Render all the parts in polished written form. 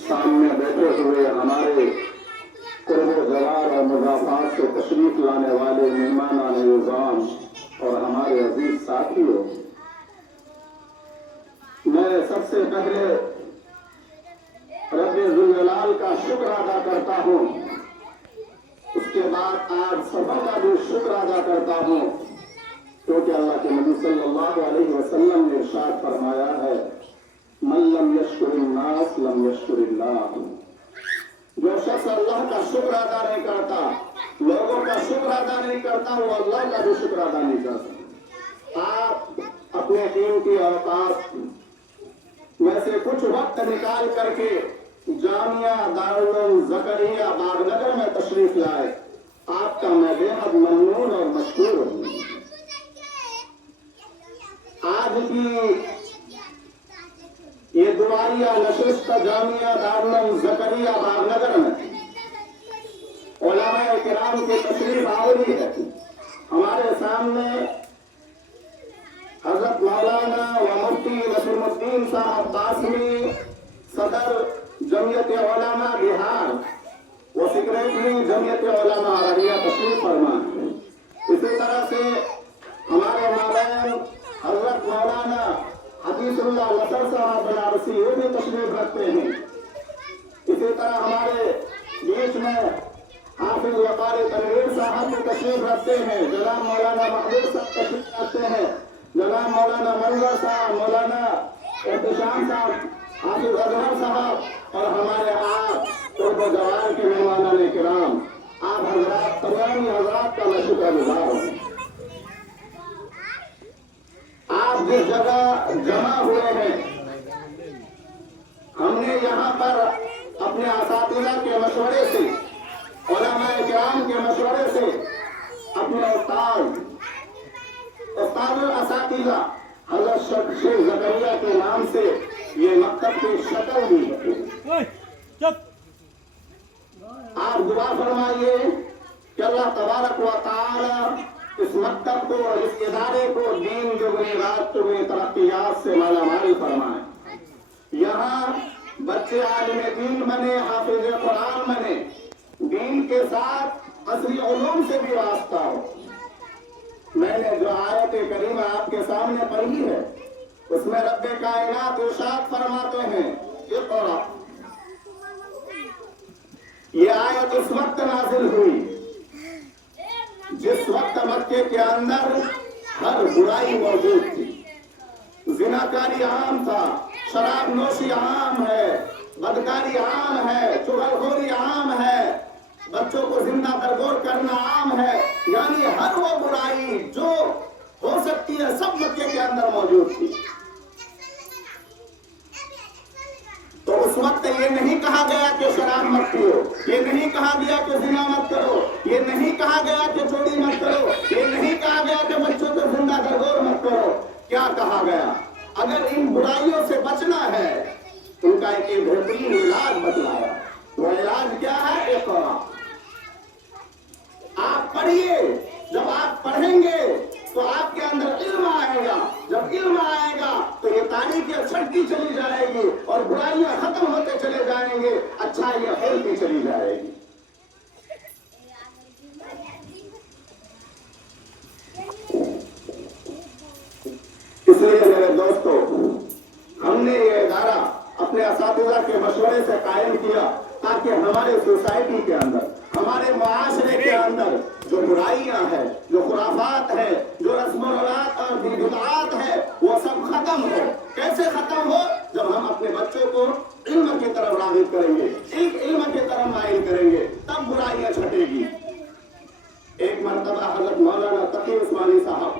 सामने बैठे हुए हमारे कुर्ब जवार और मुजाफात से तशरीफ लाने वाले मेहमानान निज़ाम और हमारे अजीज साथियों, मैं सबसे पहले रब्बे जुल जलाल का शुक्र अदा करता हूँ। उसके बाद आप सबों का भी शुक्र अदा करता हूँ, क्योंकि अल्लाह के नबी सल्लल्लाहु अलैहि वसल्लम ने इरशाद फरमाया है, मन लम यश्कुरिन्नास लम यश्कुरिल्लाह। जो शख्स अल्लाह का शुक्र अदा नहीं करता, लोगों का शुक्र अदा नहीं करता, वो अल्लाह का भी शुक्र अदा नहीं करता। आप अपने कीमती औकात में से कुछ वक्त निकाल करके जामिया दारुल ज़करिया बागनगर में तशरीफ लाए, आपका मैं बेहद ममनून और मशकूर हूँ। आज की ये दुआरिया नशिस्त जामिया दारुल ज़करिया बागनगर में उलमाए किराम की तशरीफ आवरी है। हमारे सामने हजरत मौलाना व मुफ्ती नसीमुद्दीन साहब कासमी, सदर जमियत उलमा बिहार व सेक्रेटरी जमियत उलमा अररिया तशरीफ फरमा। इसी तरह से हमारे मौलाना हजरत मौलाना हदीसुल्लाह नसर साहब बनारसी वो भी तशरीफ रखते हैं। इसी तरह हमारे बीच में हाफिज वक़ारी तनवीर साहब भी तशरीफ रखते हैं। जनाब मौलाना महबूब साहब तशरीफ रखते हैं। जनाब मौलाना मंजर साहब, मौलाना एहतिशाम साहब, हाफिज अजहर साहब और हमारे आप कुर्ब जवार के मेहमानान किराम, आप हजरात तमाम हजरात का मैं शुक्रगुजार हूँ। आप जिस जगह जमा हुए हैं, हमने यहाँ पर अपने असातिज़ा के मशवरे से, उलमाए किराम के मशवरे से अपने उस्ताद असातिज़ा हज़रत शेख ज़करिया के नाम से ये मकतब की शक्ल दी है। आप दुआ फरमाइए कि अल्लाह तबारक व तआला इस मकतब को और इस इदारे को दीन दुगनी रात दुगनी तरक्कियात से मालामाल फरमाए। यहाँ बच्चे आलिम दीन बने, हाफिज कुरान बने, दीन के साथ असली उलूम से भी वास्ता हो। मैंने जो आयत करीमा आपके सामने पढ़ी है, उसमें रब्बे कायनात इरशाद फरमाते हैं, इक़रा। ये आयत उस वक्त नाजिल हुई जिस वक्त मक्के के अंदर हर बुराई मौजूद थी। जिनाकारी आम था, शराब नोशी आम है, बदकारी आम है, चुगलखोरी आम है, बच्चों को जिंदा दरगोर करना आम है। यानी हर वो बुराई जो हो सकती है सब मक्के के अंदर मौजूद थी। तो उस वक्त ये नहीं कहा गया कि शराब मत पियो, ये नहीं कहा गया कि जिना मत करो, ये नहीं कहा गया कि चोरी मत करो, ये नहीं कहा गया कि बच्चों को जिंदा दरगोर मत करो। क्या कहा गया? अगर इन बुराइयों से बचना है, उनका एक बेहतरीन इलाज बतलाया। वो इलाज क्या है? इक़रा। आप पढ़िए, जब आप पढ़ेंगे तो आपके अंदर इल्म आएगा, जब इल्म आएगा तो ये तारीखें छटती चली जाएगी और बुराइयां खत्म होते चले जाएंगे, अच्छाइयां फैलती चली जाएगी। इसलिए मेरे दोस्तों, हमने ये इदारा अपने असातिज़ा के मशवरे से कायम किया ताकि हमारे सोसाइटी के अंदर, हमारे मुआशरे के अंदर जो बुराइयां हैं, जो खुराफात है, जो रस्म-ओ-रवात और बिदअत है, वो सब खत्म हो। कैसे खत्म हो? जब हम अपने बच्चों को इल्म की तरफ राग़िब करेंगे, इल्म की तरफ माइल करेंगे, तब बुराइयां छटेगी। एक मरतबा हज़रत मौलाना तकी उस्मानी साहब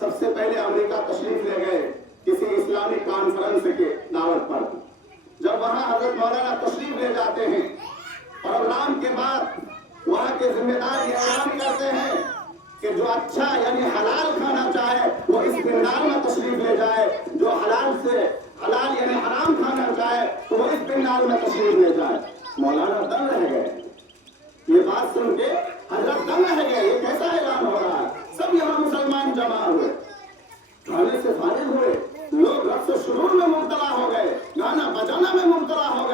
सबसे पहले अमेरिका तशरीफ ले गए किसी इस्लामिक कॉन्फ्रेंस के दावत पर। जब वहां हज़रत मौलाना तशरीफ ले जाते हैं, प्रोग्राम के बाद वहाँ के जिम्मेदार ये ऐलान करते हैं कि जो अच्छा यानी हलाल खाना चाहे वो इस पिंडाल में तशरीफ ले जाए, जो हलाल से हलाल यानी हराम खाना चाहे तो वो इस पिंडाल में तशरीफ ले जाए। मौलाना दंग रह गए, ये बात सुन के हजरत दंग रह गए, ये कैसा ऐलान हो रहा है? सब यहाँ मुसलमान जमा हुए, खाने से फारिग हुए, लोग रक्स शुरूर में मुब्तला हो गए, गाना बजाना में मुब्तला हो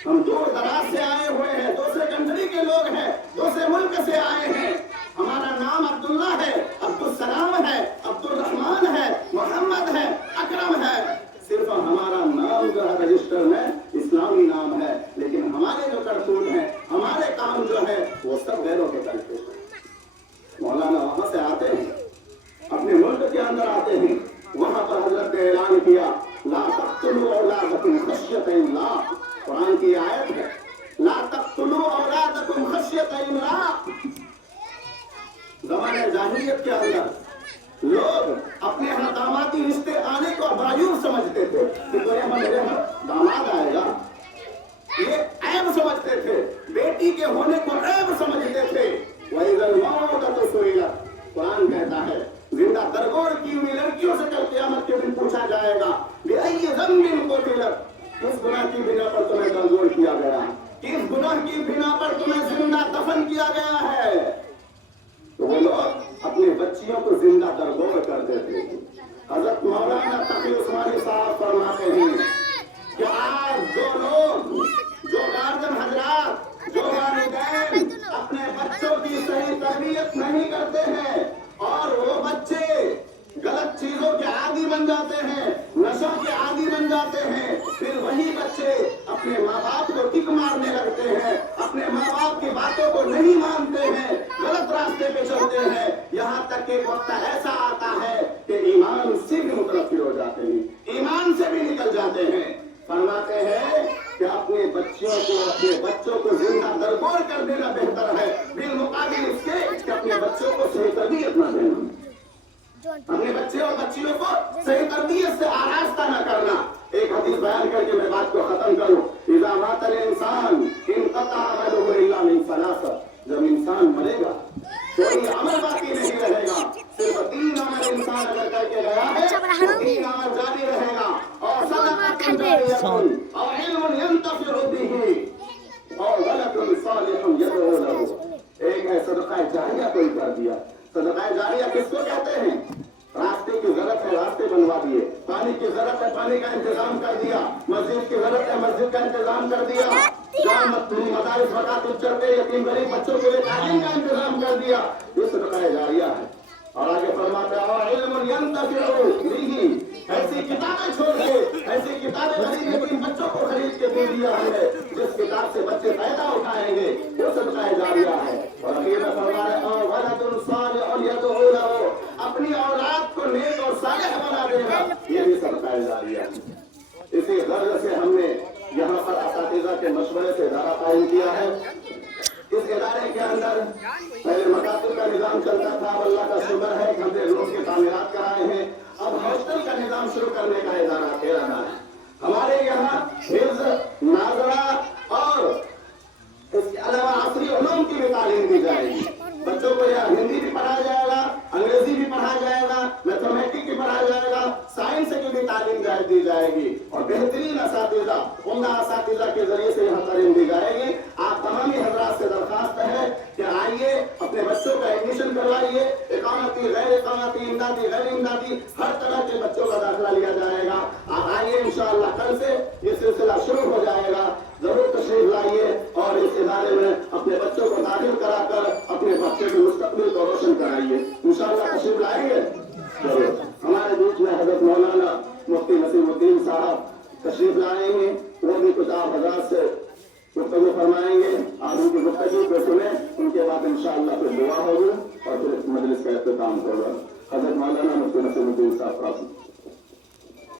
हम दूर दराज से आए हुए हैं, दूसरे कंट्री के लोग हैं, दूसरे मुल्क से आए हैं। हमारा नाम अब्दुल्ला है, अब्दुल सलाम है, अब्दुल रहमान है, मोहम्मद है, अकरम है। सिर्फ हमारा नाम जो है रजिस्टर में इस्लामी नाम है, लेकिन हमारे जो करतूत हैं, हमारे काम जो है वो सब गैरों के करते हैं। मौलाना वहां से आते हैं, अपने मुल्क के अंदर आते हैं, वहां पर हजरत ने ऐलान किया ला तक़्तुलू औलादकुम खश्यत इम्लाक़। कुरान की आयत है, ला तक़्तुलू औलादकुम खश्यत इम्लाक़। ज़माने जाहिलियत के अंदर लोग अपने यहाँ दामादी रिश्ते आने को बायूर समझते थे कि तो यहाँ मेरे यहाँ दामाद आएगा, ये ऐब समझते थे, बेटी के होने को ऐब समझते थे। वइज़ल मौअूदतु सुइलत, कुरान कहता है जिंदा दरगोर की हुई लड़कियों से कल क़यामत के दिन पूछा जाएगा बिअय्यि ज़ंबिन क़ुतिलत, किस गुनाह की बिना पर तुम्हें दरगोर किया गया, किस गुनाह की बिना पर तुम्हें जिंदा दफन किया गया है। तो वो लोग अपने बच्चियों को जिंदा दरगोर करते थे। हजरत मौलाना तक़ी उस्मानी साहब फरमाते हैं कि आज जो लोग, जो गार्जियन हजरात, जो वालिदैन अपने बच्चों की सही तरबियत नहीं करते हैं और वो बच्चे गलत चीजों के आदी बन जाते हैं, नशों के आदी बन जाते हैं, फिर वही बच्चे अपने माँ बाप को टिक मारने लगते हैं, अपने माँ बाप की बातों को नहीं मानते हैं, गलत रास्ते पे चलते हैं। यहाँ तक कि वक्त ऐसा आता है कि ईमान से भी मुतनफ़िर हो जाते हैं, ईमान से भी निकल जाते हैं। फरमाते हैं कि अपने बच्चों को जिंदा दरगोर कर देना बेहतर है बिलमुकाबिल इसके कि अपने बच्चों को सही तरबियत न देना, अपने बच्चे और बच्चियों को सही तरबियत से आरास्ता न करना। एक हदीस बयान करके मैं बात को खत्म करूं, इज़ा मातल इंसान इनक़ता अमलुहु इल्ला मिन सलासा, जब इंसान मरेगा कोई अमल बाकी नहीं रहेगा, सिर्फ 3 अमल इंसान अगर करके गया है तो 3 अमल जारी रहेगा, और सदक़तुन जारियतुन और इल्मुन यंतफ़िउ बिही और वलदुन सालिहुन यदऊ लहू। एक है सदका जारिया कोई कर दिया। सदका जारिया किसको कहते हैं? रास्ते की जरूरत है, रास्ते बनवा दिए, पानी की जरूरत है, पानी का इंतजाम कर दिया, मस्जिद की जरूरत है, मस्जिद का इंतजाम कर दिया, मदारिस मकातिब चलते यतीम गरीब बच्चों के लिए तालीम का इंतजाम कर दिया, ये सदका जारिया है। और आगे फरमाता है इल्मुन यंतफ़िउ बिही, ऐसी किताबें छोड़ के, ऐसी किताबें गरीब यतीम बच्चों को खरीद के दे दिया है, जिस किताब से बच्चे फायदा उठाएंगे वो सदका जारिया है। और आगे में फरमा रहे हैं वलदुन सालिहुन यदऊ लहू, अपनी औलाद को नेक और सालिह बना देना, ये भी सदका जारिया है। इसी गर्ज से हमने यहाँ पर असातिज़ा के मशवरे से इदारा कायम किया है। इस इदारे के अंदर पहले मकातिब का निजाम चलता था, अब अल्लाह का शुक्र है कि हमने रोड के तामीरात कराए हैं, अब हॉस्टल का निजाम शुरू करने का इरादा है। हमारे यहाँ हिफ्ज़, नाज़रा और इसके अलावा असरी उलूम की भी तालीम दी जाएगी। बच्चों को यहाँ हिंदी भी पढ़ाया जाएगा, अंग्रेजी भी पढ़ाया जाएगा, मैथमेटिक्स भी पढ़ाया जाएगा, साइंस की भी तालीम दी जाएगी और बेहतरीन असातिज़ा, उम्दा असातिज़ा के जरिए से यहाँ तालीम दी जाएगी। आप तमामी हज़रात से दरख्वास्त है कि आइए अपने बच्चों का एडमिशन करवाइए, इकामती, गैर इकामती, इमदादी, गैर इमदादी, हर तरह के बच्चों का दाखिला लिया जाएगा। आप आइए, इंशाअल्लाह कल से ये सिलसिला शुरू हो जाएगा। जरूर तशरीफ लाइए और इस इदारे में अपने बच्चों को दाखिल कराकर अपने बच्चे के मुस्तकबिल को रोशन कराइए। इंशाअल्लाह तशरीफ लाएंगे जरूर। हमारे बीच में हज़रत मौलाना मुफ्ती नसीमुद्दीन साहब तशरीफ लाएंगे, वो भी कुछ आप हज़रात से गुफ्तगू फरमाएंगे। आप उनकी गुफ्तगू को सुने, उनके बाद इंशाअल्लाह फिर दुआ होगी और फिर मजलिस का इख्तिताम होगा। हज़रत मौलाना मुफ्ती नसीमुद्दीन साहब